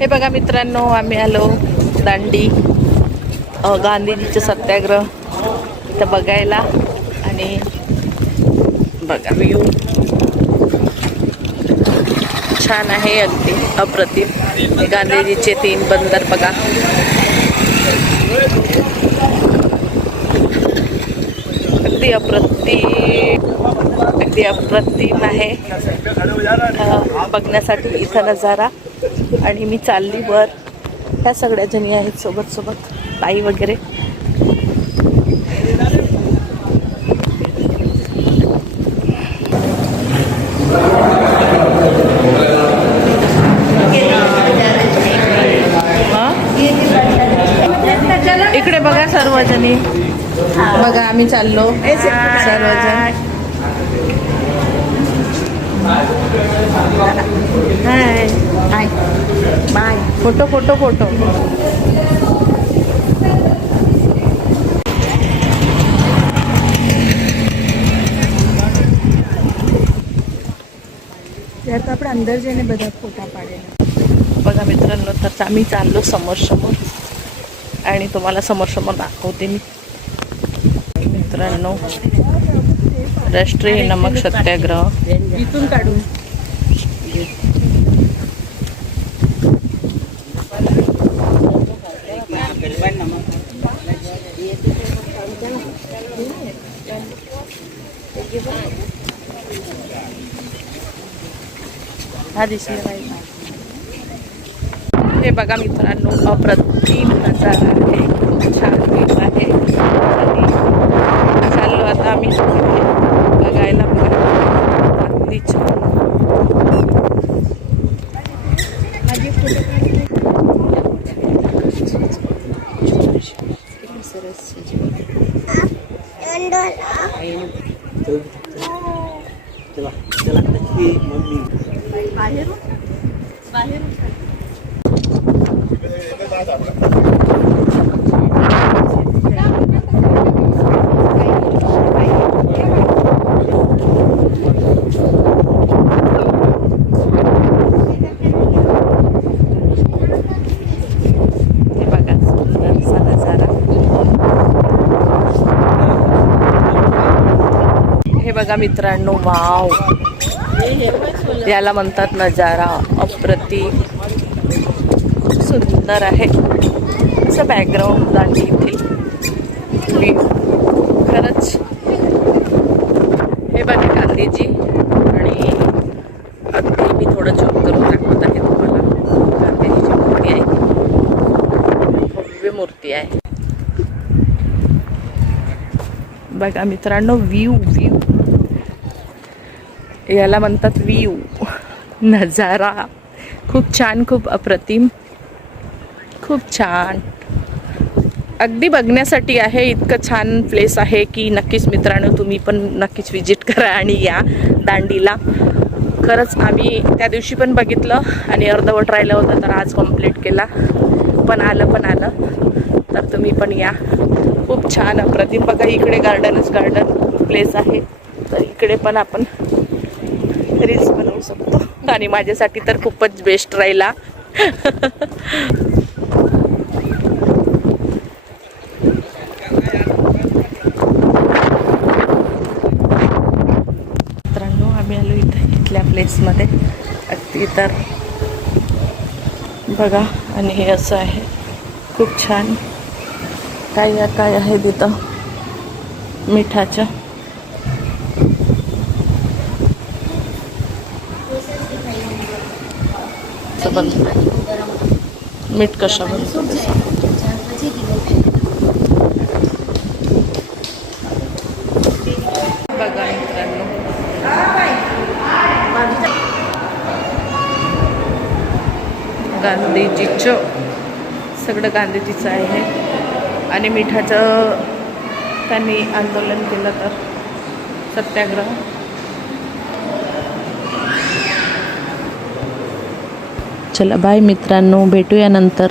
हे बघा मित्रांनो, आम्ही आलो दांडी गांधीजीचं सत्याग्रह इथं बघायला. आणि बघा व्ह्यू छान आहे, अगदी अप्रतिम. गांधीजीचे 3 बंदर बघा. अगदी अप्रतिम आहे बघण्यासाठी इथं नजारा. आणि मी चालली वर. ह्या सगळ्या जणी आहेत सोबत ताई वगैरे. इकडे बघा सर्वजणी, बघा आम्ही चाललो सर्वजण. Hi hi bye. Photo photo photo. त्यात आपण अंदर जाणे बघा फोटा पाडेल. बघा मित्रांनो, तर आम्ही चाललो समोर आणि तुम्हाला समोर दाखवते मी. मित्रांनो, राष्ट्रीय नमक सत्याग्रह इथून काढून हा दिसले पाहिजे. हे बघा मित्रांनो, अप्रतिम नजारा आहे, खूप छान व्ह्यू आहे. आणि चाललो आता आम्ही बघायला. अगदी छान. हे बघा मित्रांनो, वाव, याला म्हणतात नजारा. अप्रतिम, खूप सुंदर आहे असं बॅकग्राऊंड दांडी येथील व्ह्यू. खरंच. हे बघा गांधीजी. आणि अगदी मी थोडं जॉब करून दाखवत आहे तुम्हाला. गांधीजीची मूर्ती आहे, भव्य मूर्ती आहे. बघा मित्रांनो, व्ह्यू याला म्हणतात व्ह्यू, नजारा. खूप छान, खूप अप्रतिम, खूप छान. अगदी बघण्यासाठी आहे. इतकं छान प्लेस आहे की नक्कीच मित्रांनो, तुम्ही पण नक्कीच विजिट करा आणि या दांडीला. खरंच आम्ही त्या दिवशी पण बघितलं आणि अर्धवट राहिलं होतं, तर आज कंप्लीट केला. पण आलं तर तुम्ही पण या. खूप छान अप्रतिम. बघा इकडे गार्डन प्लेस आहे, तर इकडे पण आपण रील्स बनवू शकतो. आणि माझ्यासाठी तर खूपच बेस्ट राहिला. मित्रांनो, आम्ही आलो इथल्या प्लेसमध्ये. अगदी तर बघा. आणि हे असं आहे, खूप छान. काय आहे तिथं मिठाचं. मीठ कशा बनतं बघा मित्रांनो. गांधीजीचं सगळं गांधीजीचं आहे. आणि मिठाचं त्यांनी आंदोलन केलं, तर सत्याग्रह. चला बाय मित्रांनो, भेटूया नंतर.